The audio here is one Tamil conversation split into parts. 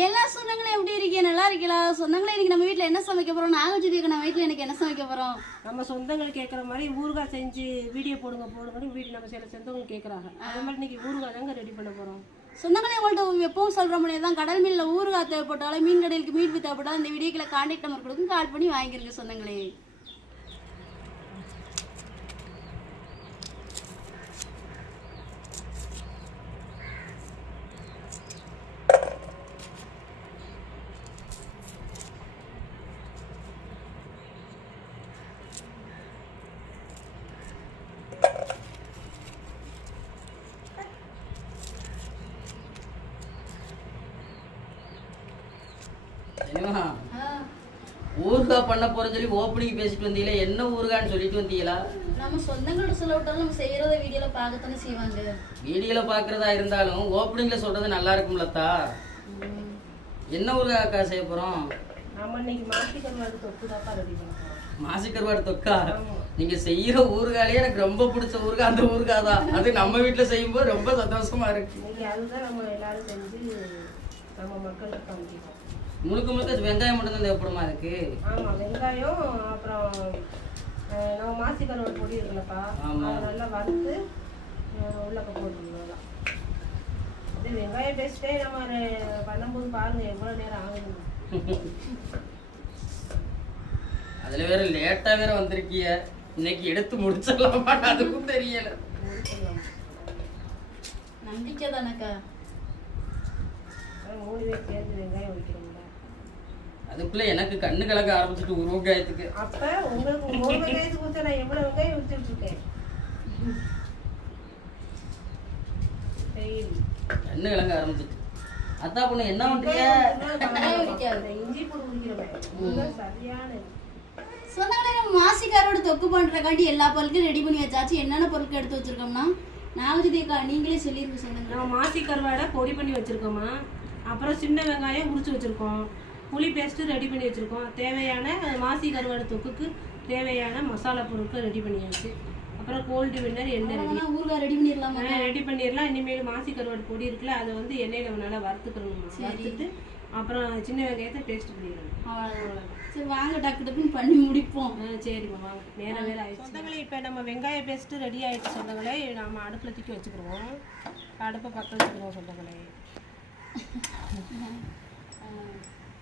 எல்லா சொந்தங்களும் எப்படி இருக்கீங்க? நல்லா இருக்கீங்களா? சொந்தங்களே இன்னைக்கு நம்ம வீட்ல என்ன சமைக்க போறோம்? நாகஜோதி நம்ம வீட்ல எனக்கு என்ன சமைக்க போறோம்? நம்ம சொந்தங்கள் கேட்குற மாதிரி ஊறுகாய் செஞ்சு வீடியோ போடுங்க போடுங்கன்னு வீடு நம்ம சில சொந்தங்கள் கேட்குறாங்க அதே மாதிரி இன்னைக்கு ஊறுகாய் தாங்க ரெடி பண்ண போகிறோம் சொந்தங்களே உங்கள்ட்ட எப்பவும் சொல்ற முடியாது தான் கடல் மீன்ல ஊறுகாய் தேவைப்பட்டாலும் மீன் கடையிலுக்கு மீன் தேவைப்பட்டாலும் இந்த வீடியோக்குள்ள கான்டாக்ட் நம்பர் கொடுக்கும் கால் பண்ணி வாங்கிருங்க சொந்தங்களே. ஊறுகாய் பண்ண போறேன்னு சொல்லி ஓப்பனிங் பேசிட்டு வந்தீங்களா என்ன ஊறுகான்னு சொல்லிட்டு வந்தீங்களா? நம்ம சொந்தங்களோட சொல்ல விட்டாலும் நம்ம செய்யறத வீடியோல பார்க்கத்தானே செய்வாங்க. வீடியோல பாக்குறதா இருந்தாலும் ஓப்பனிங்ல சொல்றது நல்லா இருக்கும்லத்தா என்ன ஊறுகாய் அக்கா செய்ய போறோம்? நம்ம இன்னைக்கு மாசி கருவாடு தொக்கு தொக்கா? நீங்க செய்யற ஊறுகாலே எனக்கு ரொம்ப பிடிச்ச ஊறுகாய் அந்த ஊறுகாய் தான். அது நம்ம வீட்டுல செய்யும்போது ரொம்ப சந்தோஷமா இருக்கு. இன்னைக்கு அதுதான் நம்ம எல்லாரும் செஞ்சு நம்ம மக்களுக்கு காமிக்கிறோம். முழுக்க முழுக்க வெங்காயம் மட்டும் தான் தேவைப்படுமா அதுக்கு ஆமாம் வெங்காயம் அப்புறம் நம்ம மாசி கருவாடு பொடி இருக்குல்லப்பா. ஆமா. அதை நல்லா வறுத்து உள்ளக்க போட்டுருணும் நல்லா இது வெங்காயம் பேஸ்ட்டே நம்ம பண்ணும்போது பாருங்க எவ்வளோ நேரம் ஆகுது அதுல வேற லேட்டா வேற வந்திருக்கிய. இன்னைக்கு எடுத்து முடிச்சிடலாமா அதுக்கும் தெரியல. நம்பிக்கை தானக்கா மூணு பேர் சேர்ந்து வெங்காயம் வைக்கிறோம்ல அதுக்குள்ள எனக்கு கண்ணு கலக்க ஆரம்பிச்சிட்டு உருவகாயத்துக்கு அப்ப உங்களுக்கு மூணு வெங்காயத்துக்கு ஊத்த நான் எவ்வளவு வெங்காயம் ஊத்திட்டு இருக்கேன். கண்ணு கலங்க ஆரம்பிச்சிட்டு. அத்தா பொண்ணு என்ன பண்றீங்க? இஞ்சி உரிக்கிறவன். இதுதான் சரியான. சொந்தங்களே மாசிக்காரோட தொக்கு பண்றக்காண்டி எல்லா பொருட்களும் ரெடி பண்ணி வச்சாச்சு. என்னென்ன பொருட்கள் எடுத்து வச்சிருக்கோம்னா நாகஜோதி அக்கா நீங்களே சொல்லிருங்க சொந்தங்களே நம்ம மாசி கருவாடை பொடி பண்ணி வச்சிருக்கோமா அப்புறம் சின்ன வெங்காயம் உரிச்சு வச்சிருக்கோம். புளி பேஸ்ட்டு ரெடி பண்ணி வச்சிருக்கோம். தேவையான மாசி கருவாடு தொக்குக்கு தேவையான மசாலா பொருட்கள் ரெடி பண்ணியாச்சு. அப்புறம் கோல்டு வின்னர் எண்ணெய் ரெடி ஊறுகாய் ரெடி பண்ணிடலாமா? ரெடி பண்ணிடலாம். இனிமேல் மாசி கருவாடு பொடி இருக்குல்ல அதை வந்து எண்ணெயில நல்லா வறுத்துக்கணும். வறுத்துட்டு அப்புறம் சின்ன வெங்காயத்தை பேஸ்ட் பண்ணிடணும். சரி வாங்க டக்கு டக்குன்னு பண்ணி முடிப்போம். ஆ சரிம்மா வாங்க. நேரம் வேற ஆயிடுச்சு. சொந்தங்களே இப்போ நம்ம வெங்காய பேஸ்ட்டு ரெடி ஆயிடுச்சு சொந்தங்களே நம்ம அடுப்பில் தூக்கி வச்சுக்கிடுவோம். அடுப்பை பற்ற வச்சுக்கிடுவோம் சொந்தங்களே.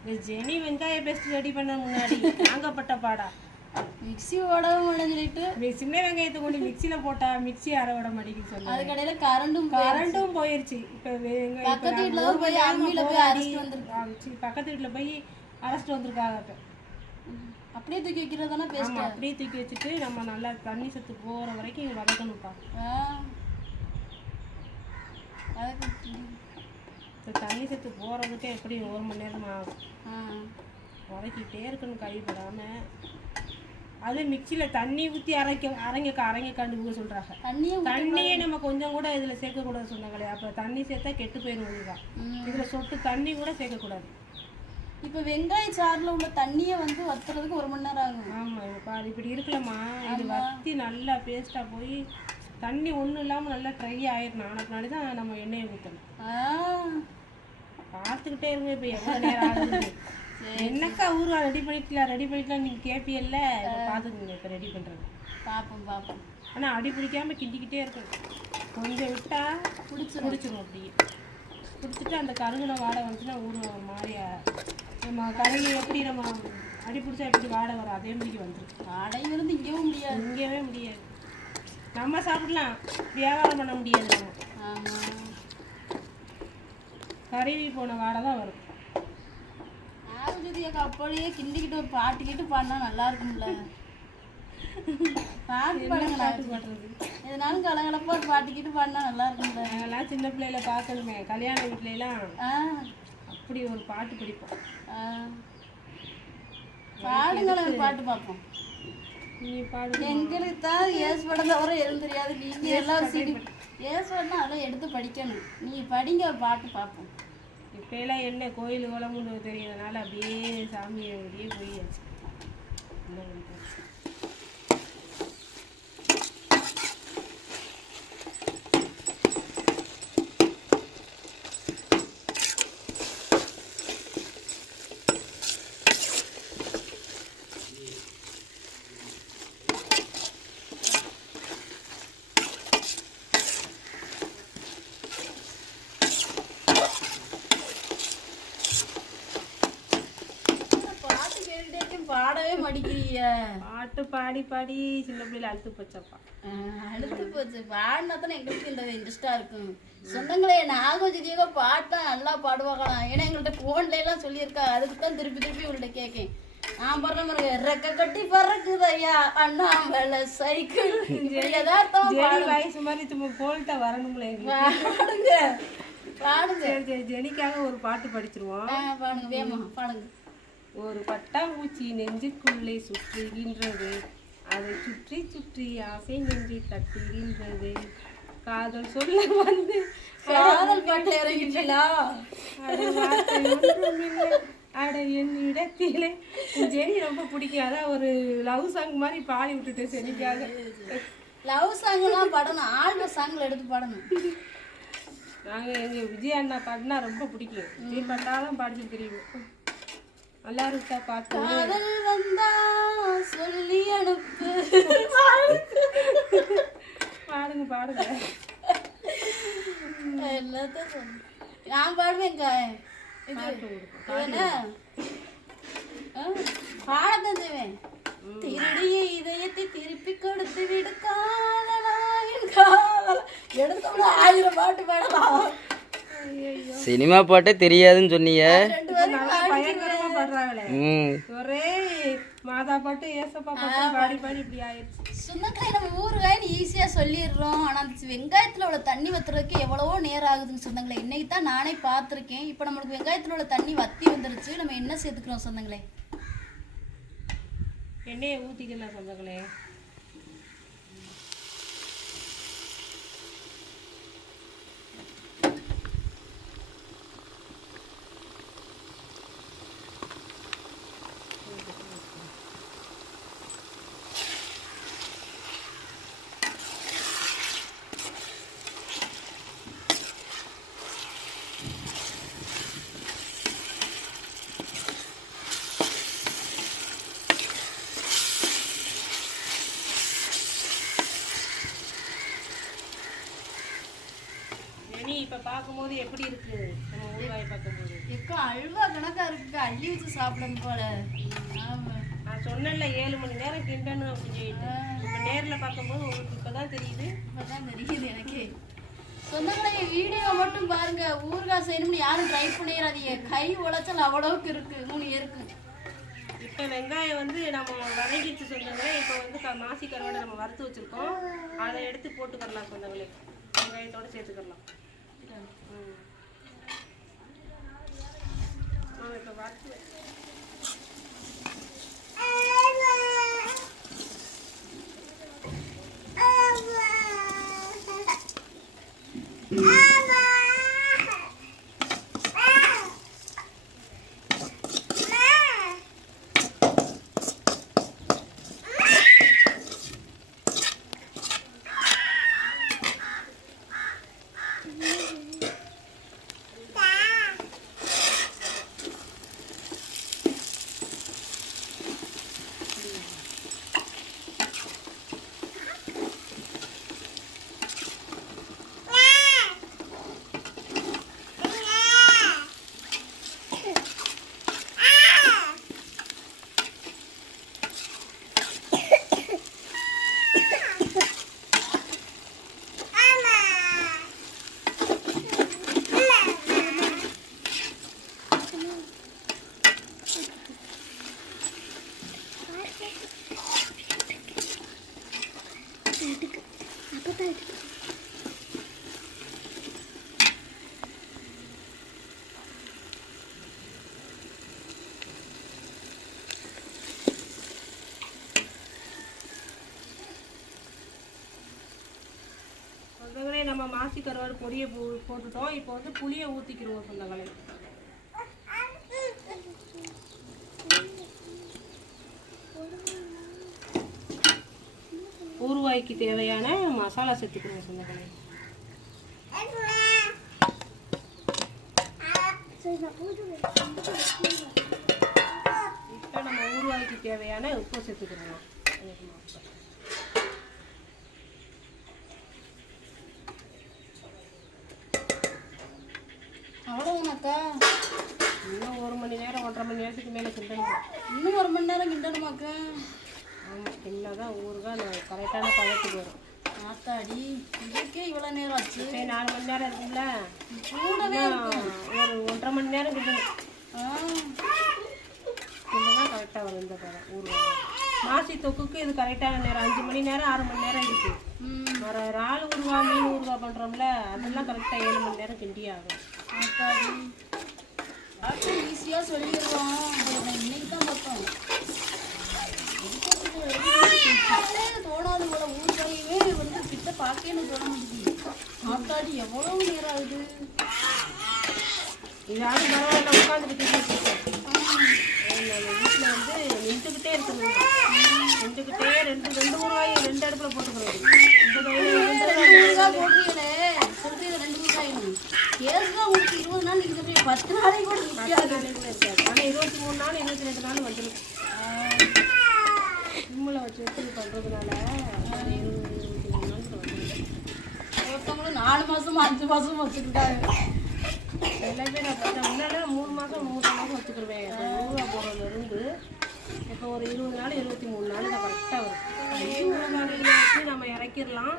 இந்த ஜெனி வெங்காய பேஸ்ட் ரெடி பண்ண முன்னாடி தாங்கப்பட்ட பாடா. மிக்ஸி ஓடவும் சொல்லிட்டு சின்ன வெங்காயத்தை கொண்டு மிக்சியில் போட்டா மிக்ஸி அர விட மாட்டேங்குது சொன்னாங்க அது கடையில கரண்டும் கரண்ட்டும் போயிருச்சு. இப்போ பக்கத்து வீட்டுல போய் அம்மியில போய் வந்துருக்கு. பக்கத்து வீட்டில் போய் அரைச்சிட்டு வந்திருக்காங்க இப்போ. அப்படியே தூக்கி வைக்கிறது தானே பேஸ்ட் அப்படியே தூக்கி வச்சுட்டு நம்ம நல்லா தண்ணி சத்து போகிற வரைக்கும் வதக்கணும்ப்பா இந்த தண்ணி சத்து போகிறதுக்கு எப்படி ஒரு மணி நேரம் ஆகும் வதக்கிட்டே இருக்கணும் கைப்படாமல் அது மிக்சியில் தண்ணி ஊற்றி அரைக்க அரைங்க அரைங்கக்காண்டு இவங்க சொல்கிறாங்க தண்ணியே நம்ம கொஞ்சம் கூட இதில் சேர்க்கக்கூடாது சொன்னாங்களே. அப்போ தண்ணி சேர்த்தா கெட்டு போயிடும் இதுதான். இதில் சொட்டு தண்ணி கூட சேர்க்கக்கூடாது. இப்ப வெங்காய சாறுல உள்ள தண்ணியை வந்து வத்துறதுக்கு ஒரு மணி நேரம் ஆகும். ஆமாம் இப்போ அது இப்படி இருக்குல்லம்மா இது வத்தி நல்லா பேஸ்ட்டாக போய் தண்ணி ஒன்றும் இல்லாமல் நல்லா ட்ரை ஆயிடணும் ஆனால் பின்னாடி தான் நம்ம எண்ணெயை ஊற்றணும் பார்த்துக்கிட்டே இருங்க இப்போ எவ்வளோ நேரம் ஆகுது. என்னக்கா ஊருவா ரெடி பண்ணிக்கலாம் ரெடி பண்ணிக்கலாம் நீங்கள் கேட்பியல்ல பார்த்துக்குங்க இப்போ ரெடி பண்ணுறது பாப்போம் பாப்போம் ஆனால் அடி பிடிக்காம கிண்டிக்கிட்டே இருக்கணும். கொஞ்சம் விட்டா பிடிச்சி பிடிச்சிரும் அப்படியே. பிடிச்சிட்டு அந்த கருகுன வாடை வந்துச்சுன்னா ஒரு மாதிரியா நம்ம கருகு எப்படி நம்ம அடி பிடிச்சா எப்படி வாடை வரும்? அதே மாதிரி வந்துடும் கடையில இருந்து இங்கேயும் முடியாது. இங்கேவே முடியாது. நம்ம சாப்பிடலாம். வியாபாரம் பண்ண முடியாது நம்ம. ஆமா கருவி போன வாடை தான் வரும். நாகஜோதி அக்கா அப்படியே கிண்டிக்கிட்டு ஒரு பாட்டு கிட்டு பாடினா நல்லா இருக்கும்ல. பாட்டு பாடுங்க. பாட்டு பாடுறது? எதனாலும் கலகலப்பா ஒரு பாட்டு கிட்டு பாடினா நல்லா இருக்கும்ல. நாங்கெல்லாம் சின்ன பிள்ளையில பார்க்கணுமே. கல்யாண வீட்லலாம் ஆ. அப்படி ஒரு பாட்டு படிப்போம். ஆ. பாடுங்களேன் ஒரு பாட்டு பார்ப்போம். எங்களுக்கு தான் ஏஸ் படம் தவிர எதுவும் தெரியாது. நீங்க எல்லாரும் சிரி ஏஸ் படம்னா அதெல்லாம் எடுத்து படிக்கணும். நீங்க படிங்க ஒரு பாட்டு பார்ப்போம் இப்போலாம் என்ன கோயில் குளம்னு தெரியறதுனால அப்படியே சாமியை அப்படியே போயாச்சு என்ன பண்றது? அடிக்கிறீங்க பாட்டு பாடி பாடி சின்ன பிள்ளைல அழுத்து போச்சப்பா. அழுத்து போச்சு. பாடினா தானே எங்களுக்கு இந்த இன்ட்ரெஸ்டா இருக்கும். சொந்தங்களே நாகஜிதியாக பாட்டா நல்லா பாடுவாங்களாம் ஏன்னா எங்கள்கிட்ட போன்ல எல்லாம் சொல்லியிருக்கா. அதுக்கு தான் திருப்பி திருப்பி உங்கள்ட்ட கேட்கேன் நான் பாடுற மாதிரி ரெக்க கட்டி பறக்குது ஐயா அண்ணா மேல சைக்கிள் யதார்த்தமா வயசு மாதிரி சும்மா போல்ட்டா வரணும்ல எங்களுக்கு. பாடுங்க. பாடுங்க. ஜெனிக்காக ஒரு பாட்டு படிச்சிருவோம். பாடுங்க. வேமா பாடுங்க. ஒரு பட்டாம்பூச்சி நெஞ்சுக்குள்ளே சுற்றுகின்றது. அதை சுற்றி சுற்றி ஆசை நெஞ்சை தட்டுகின்றது. காதல் சொல்ல வந்து காதல் பாட்டுல இறங்கிட்டீங்களா அட என் இடத்திலே. ஜெனி ரொம்ப பிடிக்கும். அதான் ஒரு லவ் சாங் மாதிரி பாடி விட்டுட்டு ஜெனிக்காக லவ் சாங் எல்லாம் பாடணும். ஆல்பம் சாங்ல எடுத்து பாடணும். நாங்க எங்க விஜய் அண்ணா பாடினா ரொம்ப பிடிக்கும். விஜய் பாட்டாதான் பாடிச்சு தெரியும். நல்லா இருக்கா பாட்டு காதல் வந்தா சொல்லி அனுப்பு. பாடுங்க பாடுங்க. எல்லாத்தையும். நான் பாடுவேங்க பாடத்தான் செய்வேன் திருடிய இதயத்தை திருப்பி கொடுத்து விடு காதலா என் காதலா. எடுத்தோம்னா ஆயிரம் பாட்டு பாடலாம். சினிமா பாட்டே தெரியாதுன்னு சொன்னீங்க ரெண்டு பேரும் நல்லா பயங்கரமா பாடுறாங்களே ம் ஒரே மாதா பாட்டு ஏசப்பா பாட்டு பாடி பாடி இப்படி ஆயிடுச்சு. சுண்ணக்காய் நம்ம ஊறுகாய்னு ஈஸியா சொல்லிடுறோம். ஆனா அந்த வெங்காயத்துல உள்ள தண்ணி வத்துறதுக்கு எவ்வளவோ நேரம் ஆகுதுன்னு சொந்தங்களே இன்னைக்கு தான் நானே பார்த்துருக்கேன். இப்போ நம்மளுக்கு வெங்காயத்துல உள்ள தண்ணி வத்தி வந்துருச்சு. நம்ம என்ன சேர்த்துக்கிறோம் சொந்தங்களே எண்ணெயை ஊத்திக்கலாம் சொந்தங்களே ஜெனி இப்ப பார்க்கும்போது எப்படி இருக்கு? நம்ம ஊறுகாய் பார்க்கும்போது. எக்கோ அல்வா கணக்கா இருக்கு அள்ளி வச்சு சாப்பிடணும் போல. ஆமா. நான் சொன்னேன்ல ஏழு மணி நேரம் கிண்டணும் அப்படின்னு சொல்லிட்டு. இப்ப நேர்ல பார்க்கும்போது உங்களுக்கு இப்பதான் தெரியுது. இப்பதான் தெரியுது எனக்கு. சொந்தங்களே வீடியோ மட்டும் பாருங்க. ஊறுகாய் செய்யணும்னு யாரும் ட்ரை பண்ணிடாதீங்க கை உளைச்சல் அவ்வளவுக்கு இருக்கு. மூணு இருக்கு இப்போ வெங்காயம் வந்து நம்ம வதங்கிட்டு சொந்தங்களே இப்போ வந்து மாசி கருவாடை நம்ம வறுத்து வச்சிருக்கோம். அதை எடுத்து போட்டுக்கரலாம் சொந்தங்களே வெங்காயத்தோட சேர்த்துக்கலாம் ம். ஆ, இப்போ வறுத்து சொந்தங்களே நம்ம மாசி கருவாடு பொடியை போ போட்டுட்டோம். இப்போ வந்து புளியை ஊற்றிக்கிடுவோம் சொந்தங்களே. ஊறுகாய்க்கு தேவையான மசாலா சேர்த்துக்கிடுவோம் சொந்தங்களே. இப்போ நம்ம ஊறுகாய்க்கு தேவையான உப்பு சேர்த்துக்கிடுவோம் அவ்வளவுதானாக்கா இன்னும் ஒரு மணி நேரம் ஒன்றரை மணி நேரத்துக்கு மேலே கிண்டணும். இன்னும் ஒரு மணி நேரம் கிண்டணுமாக்கா? ஆமாம் கிண்டா தான் ஊறுகாய் நான் கரெக்டான பதத்துக்கு வரும். ஆத்தாடி இதுக்கே இவ்வளவு நேரம் ஆச்சு. சரி நாலு மணி நேரம் இருக்குல்ல? கூடவே ஒரு ஒன்றரை மணி நேரம் கிண்டணும். ஆ, கிண்டனா கரெக்டாக வரும் இந்த பதம் ஊறுகாய். மாசி தொக்குக்கு இது கரெக்டான நேரம் அஞ்சு மணி நேரம் ஆறு மணி நேரம் இருக்குது வேற இறால் ஊறுகாய் மீன் ஊறுகாய் பண்ணுறோம்ல அதெல்லாம் கரெக்டாக ஏழு மணி நேரம் கிண்டி ஆகும் டாக்டர் ஈஸியா சொல்லிடுறோம். இன்னைக்கு தான் பார்த்தோம். தோணாது போல. ஊருக்காகவே வந்து கிட்ட எனக்கு தோண மாட்டேங்குது. ஆத்தாடி எவ்வளவு நேரம் ஆகுது? இதாவது பரவாயில்ல வீட்டில் வந்து நின்றுக்கிட்டே இருக்கணும். நின்றுக்கிட்டே ரெண்டு ரெண்டு ஊறுகாய் ரெண்டு அடுப்பில் போட்டுக்கிறது இந்த கையில் ரெண்டு தான் உங்களுக்கு இருபது நாள் போய் பத்து நாளைக்கு கூட இருக்காது. ஆனால் இருபத்தி மூணு நாள் இருபத்தி ரெண்டு நாள் வந்துடும் சிம்மில் வச்சு வச்சு பண்ணுறதுனால இருபது நாள் ஒருத்தவங்களும் நாலு மாசம் அஞ்சு மாசம் வச்சுக்கிட்டாங்க எல்லாமே நான் பார்த்தேன் முன்னாடி மூணு மாதம் மூணு மாதம் வச்சுக்கிருவேன். இப்போ ஊறுகாய் போடுறதுலேருந்து இப்போ ஒரு இருபது நாள் இருபத்தி மூணு நாள் தான் கரெக்டாக வரும். அஞ்சு ஊறுகாயில் வச்சு நம்ம இறக்கிடலாம்.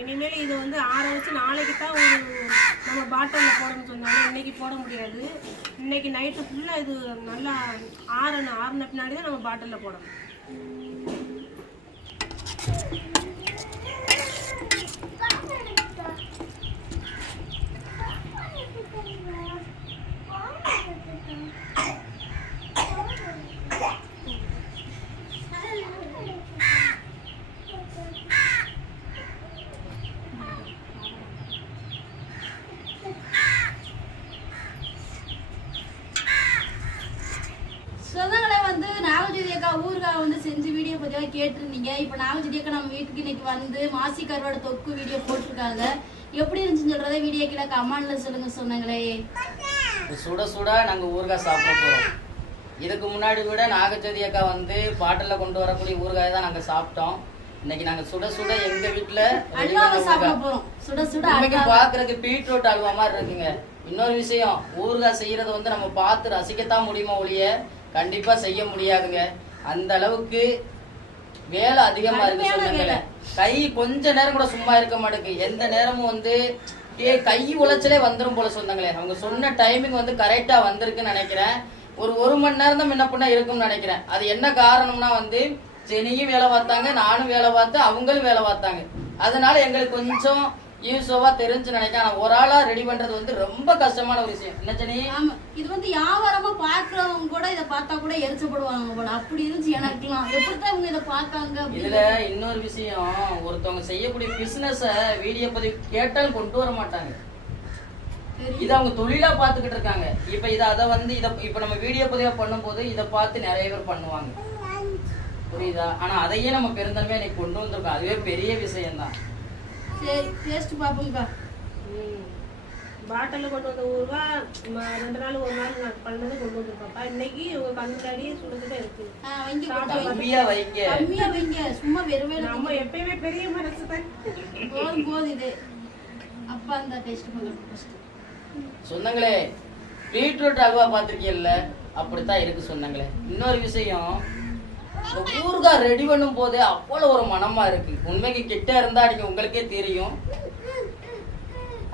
இனிமேல் இது வந்து ஆற வச்சு நாளைக்கு தான் ஒரு நம்ம பாட்டிலில் போடணும்னு சொன்னாங்க. இன்றைக்கி போட முடியாது. இன்னைக்கு நைட்டு ஃபுல்லாக இது நல்லா ஆறணும். ஆறின பின்னாடி தான் நம்ம பாட்டிலில் போடணும். சொந்தங்களே வந்து நாகஜோதி அக்கா ஊறுகாய் வந்து செஞ்சு வீடியோ பதிவாக கேட்டிருந்தீங்க. இப்போ நாகஜோதி அக்கா நம்ம வீட்டுக்கு இன்னைக்கு வந்து மாசி கருவாடு தொக்கு வீடியோ போட்டிருக்காங்க. எப்படி இருந்துச்சுன்னு சொல்றதை வீடியோ கீழே கமெண்ட்ல சொல்லுங்க இப்ப சுட சுட நாங்கள் ஊறுகாய் சாப்பிட போகிறோம் இதுக்கு முன்னாடி கூட நாகச்சதி அக்கா வந்து பாட்டில் கொண்டு வரக்கூடிய ஊறுகாய் தான் நாங்கள் சாப்பிட்டோம். இன்னைக்கு நாங்கள் சுட சுட எங்கள் வீட்டில் பார்க்கறதுக்கு பீட்ரூட் அல்வா மாதிரி இருக்குங்க. இன்னொரு விஷயம் ஊறுகாய் செய்யறது வந்து நம்ம பார்த்து ரசிக்கத்தான் முடியுமா ஒழிய கண்டிப்பா செய்ய முடியாதுங்க. அந்த அளவுக்கு வேலை அதிகமா இருக்கு சொன்னங்களே கை கொஞ்ச நேரம் கூட சும்மா இருக்க மாட்டேங்குது எந்த நேரமும் வந்து ஏ கை உளைச்சலே வந்துரும் போல சொன்னாங்களே அவங்க சொன்ன டைமிங் வந்து கரெக்டா வந்திருக்குன்னு நினைக்கிறேன். ஒரு ஒரு மணி நேரம் தான் முன்ன பின்ன இருக்கும்னு நினைக்கிறேன். அது என்ன காரணம்னா வந்து ஜெனியும் வேலை பார்த்தாங்க நானும் வேலை பார்த்தேன் அவங்களும் வேலை பார்த்தாங்க. அதனால எங்களுக்கு கொஞ்சம் யூஸோவா தெரிஞ்சு நினைக்கிறேன். ஆனா ஒரு ஆளா ரெடி பண்றது வந்து ரொம்ப கஷ்டமான ஒரு விஷயம். என்ன ஆமா. இது வந்து வியாபாரமா பாக்குறவங்க கூட இதை பார்த்தா கூட எரிச்சப்படுவாங்க போல. அப்படி இருந்துச்சு எனக்குலாம் எப்படித்தான் இவங்க இதை அப்படி இதுல இன்னொரு விஷயம் ஒருத்தவங்க செய்யக்கூடிய பிசினஸ வீடியோ பதிவு கேட்டாலும் கொண்டு வர மாட்டாங்க. இது அவங்க தொழிலா பாத்துக்கிட்டு இருக்காங்க. இப்ப இத அத வந்து இத இப்ப நம்ம வீடியோ பதிவா பண்ணும்போது இத பார்த்து நிறைய பேர் பண்ணுவாங்க. புரியுதா? ஆனா அதையே நம்ம பெருந்தன்மையா இன்னைக்கு கொண்டு வந்திருக்கோம். அதுவே பெரிய விஷயம் தான் சரி டேஸ்ட் பாப்போம்க்கா பாட்டிலில் கொண்டு வந்த ம- ரெண்டு நாள் ஒரு நாள் நான் பண்ணது கொண்டு வந்திருப்பாப்பா இன்னைக்கு உங்க கண் முன்னாடியே சுடுதுட்டு இருக்கு. கம்மியா வைங்க. சும்மா வெறுவே நம்ம எப்பயுமே பெரிய மனசு தான். போதும் போதும் இது. அப்பா அந்த டேஸ்ட் சொந்தங்களே பீட்ரூட் அல்வா பார்த்துருக்கீங்கல்ல? அப்படித்தான் இருக்கு சொந்தங்களே இன்னொரு விஷயம் ஊறுகாய் ரெடி பண்ணும் போதே அவ்வளோ ஒரு மனமா இருக்கு. உண்மைக்கு கிட்ட இருந்தா நீங்க உங்களுக்கே தெரியும்.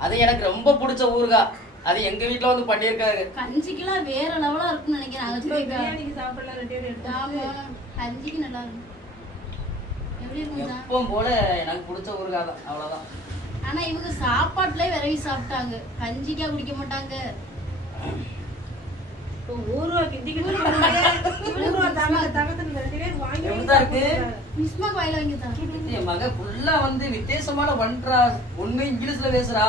அது எனக்கு ரொம்ப பிடிச்ச ஊறுகாய் அது எங்க வீட்ல வந்து பண்ணியிருக்காங்க கஞ்சிக்கெல்லாம் வேற லெவலா இருக்கும்னு நினைக்கிறேன். சாப்பிடலாம் கஞ்சிக்கு நல்லா இருக்கும். எப்பவும் போல எனக்கு பிடிச்ச ஊறுகாய் தான். அவ்வளவுதான். ஆனா இவங்க சாப்பாட்டுலயே விரவி சாப்பிட்டாங்க. கஞ்சிக்கா குடிக்க மாட்டாங்க. மக ஃபுல்லா வந்து வித்தியாசமான பண்றா. உண்மை இங்கிலீஷ்ல பேசுறா.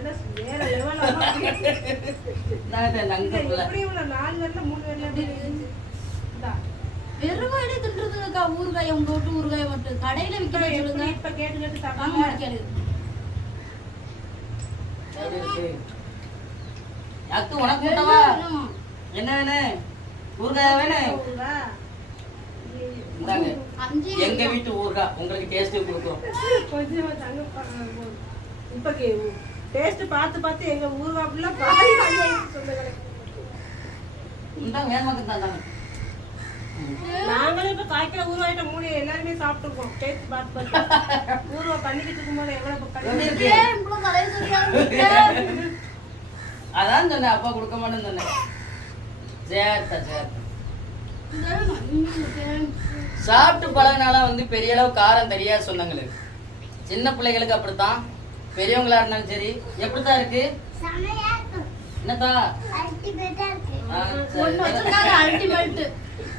இல்லைன்னா வேற லெவல் நான் இதை நங்குல எப்படி இவ்வளோ நாலு வரல மூணு வரல இந்தா. வெறும் வாயிலே தின்றதுக்கா ஊறுகாய் உங்க வீட்டு ஊறுகாய் மட்டும் கடையில சொல்லுங்க. இப்ப கேட்டு கேட்டு உனக்கு கூட்டவா என்ன வேணும் ஊறுகாய் வேணும் எங்க வீட்டு ஊறுகாய்? உங்களுக்கு டேஸ்ட் தங்க இப்ப டேஸ்ட் பார்த்து பார்த்து எங்க ஊறுகாய் ஃபுல்லா பாதி நாங்களும் இப்ப காய்க்கிற ஊறுகாயிட்ட மூடி எல்லாருமே சாப்பிட்டுருக்கோம். டேஸ்ட் பார்த்து பார்த்து. ஊறுவா பண்ணிக்கிட்டு இருக்கும்போது எவ்வளவு அதான் சொன்னேன் அப்பா கொடுக்க மாட்டேன்னு சொன்னேன். சேர்த்தா சேர்த்தா. சாப்பிட்டு பழகினால வந்து பெரிய அளவு காரம் தெரியாது சொந்தங்களு சின்ன பிள்ளைகளுக்கு அப்படித்தான். பெரியவங்களா இருந்தாலும் சரி எப்படித்தான் இருக்கு?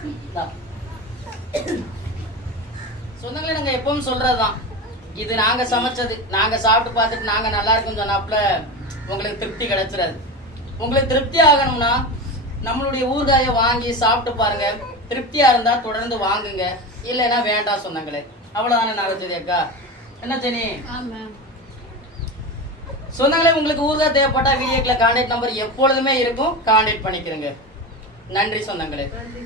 இந்தா. சொந்தங்களே நாங்க எப்பவும் சொல்றதுதான். இது நாங்க சமைச்சது நாங்க சாப்பிட்டு பார்த்துட்டு நாங்க நல்லா இருக்குன்னு சொன்னாப்புல உங்களுக்கு திருப்தி கிடைச்சிடாது. உங்களுக்கு திருப்தி ஆகணும்னா நம்மளுடைய ஊறுகாயை வாங்கி சாப்பிட்டு பாருங்க. திருப்தியா இருந்தா தொடர்ந்து வாங்குங்க. இல்லைன்னா வேண்டாம் சொன்னாங்களே அவ்வளவுதானே நாகச்சதி அக்கா? என்ன ஜெனி? சொன்னாங்களே உங்களுக்கு ஊர்தான் தேவைப்பட்டா வீடியோக்கில் கான்டாக்ட் நம்பர் எப்பொழுதுமே இருக்கும். கான்டாக்ட் பண்ணிக்கிறேங்க. நன்றி சொந்தங்களே. நன்றி